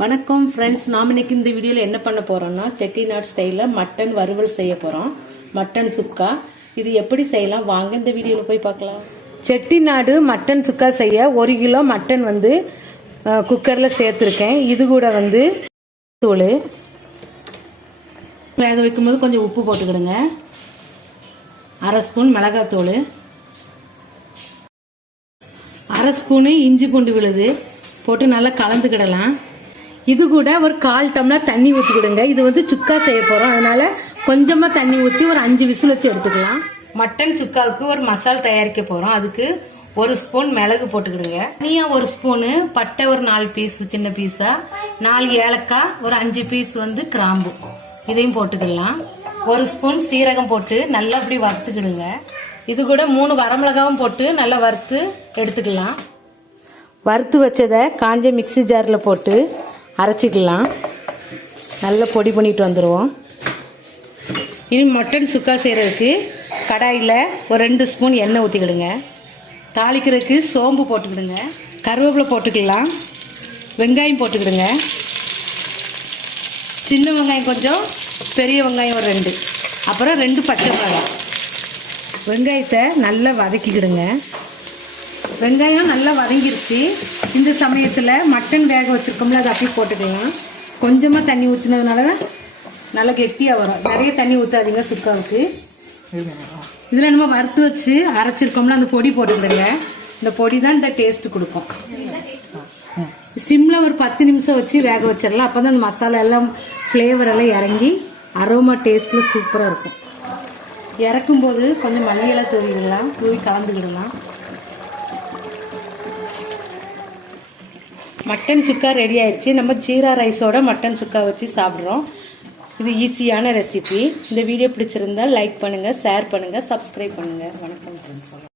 வணக்கம் ஃப்ரெண்ட்ஸ் நாம் இன்னைக்கு இந்த வீடியோவில் என்ன பண்ண போறோம்னா செட்டிநாட் ஸ்டைலில் மட்டன் வறுவல் செய்ய போகிறோம் மட்டன் சுக்கா. இது எப்படி செய்யலாம்? வாங்க இந்த வீடியோவில் போய் பார்க்கலாம். செட்டிநாடு மட்டன் சுக்கா செய்ய ஒரு கிலோ மட்டன் வந்து குக்கரில் சேர்த்துருக்கேன். இது கூட வந்து தூள். வேக வைக்கும்போது கொஞ்சம் உப்பு போட்டுக்கிடுங்க. அரை ஸ்பூன் மிளகாத்தூள். அரை ஸ்பூனு இஞ்சி பூண்டு விழுது. போட்டு நல்லா கலந்துக்கிடலாம். இது கூட ஒரு கால் டம்ளர் தண்ணி ஊற்றிக்கிடுங்க இது வந்து சுக்கா செய்ய போகிறோம் அதனால கொஞ்சமாக தண்ணி ஊற்றி ஒரு அஞ்சு விசில் வச்சு எடுத்துக்கலாம். மட்டன் சுக்காவுக்கு ஒரு மசால் தயாரிக்க போகிறோம் அதுக்கு ஒரு ஸ்பூன் மிளகு போட்டுக்கிடுங்க. தனியாக ஒரு ஸ்பூனு பட்டை ஒரு நாலு பீஸ் சின்ன பீஸாக நாலு ஏலக்காய் ஒரு அஞ்சு பீஸ் வந்து கிராம்பு. இதையும் போட்டுக்கலாம் ஒரு ஸ்பூன் சீரகம் போட்டு நல்லா அப்படி வறுத்துக்கிடுங்க. இது கூட மூணு வரமிளகாவும் போட்டு நல்லா வறுத்து எடுத்துக்கலாம். வறுத்து வச்சதை காஞ்ச மிக்ஸி ஜாரில் போட்டு அரைச்சிக்கலாம். நல்லா பொடி பண்ணிட்டு வந்துடுவோம் இனி மட்டன் சுக்கா செய்கிறதுக்கு கடாயில் ஒரு ரெண்டு ஸ்பூன் எண்ணெய் ஊற்றிக்கிடுங்க தாளிக்கிறதுக்கு சோம்பு போட்டுக்கிடுங்க. கருவேப்பிலை போட்டுக்கலாம். வெங்காயம் போட்டுக்கிடுங்க. சின்ன வெங்காயம் கொஞ்சம் பெரிய வெங்காயம் ஒரு ரெண்டு. அப்புறம் ரெண்டு பச்சை மிளகாய். வெங்காயத்தை நல்லா வதக்கிக்கிடுங்க. வெங்காயம் நல்லா வதங்கிருச்சு. இந்த சமயத்தில் மட்டன் வேக வச்சுருக்கோம்ல அதை அப்படியே போட்டுக்கலாம். கொஞ்சமாக தண்ணி ஊற்றினதுனால நல்லா கெட்டியாக வரும். நிறைய தண்ணி ஊற்றாதீங்க சுக்காவுக்கு. இதில் நம்ம வறுத்து வச்சு அரைச்சிருக்கோம்ல அந்த பொடி போட்டுக்கிடுங்க இந்த பொடி தான் இந்த டேஸ்ட் கொடுக்கும். சிம்மில் ஒரு பத்து நிமிஷம் வச்சு வேக வச்சிடலாம். அப்போ தான் அந்த மசாலா எல்லாம் ஃப்ளேவர் எல்லாம் இறங்கி அரோமா டேஸ்ட்டில் சூப்பராக இருக்கும். இறக்கும்போது கொஞ்சம் மல்லியெல்லாம் தூவிடலாம். தூவி கலந்துக்கிடலாம். மட்டன் சுக்கா ரெடி ஆயிடுச்சு. நம்ம ஜீரா ரைஸோட மட்டன் சுக்கா வச்சு சாப்பிட்றோம். இது ஈஸியான ரெசிபி இந்த வீடியோ பிடிச்சிருந்தா லைக் பண்ணுங்கள் ஷேர் பண்ணுங்கள் சப்ஸ்கிரைப் பண்ணுங்கள் வணக்கம் ஃப்ரெண்ட்ஸ்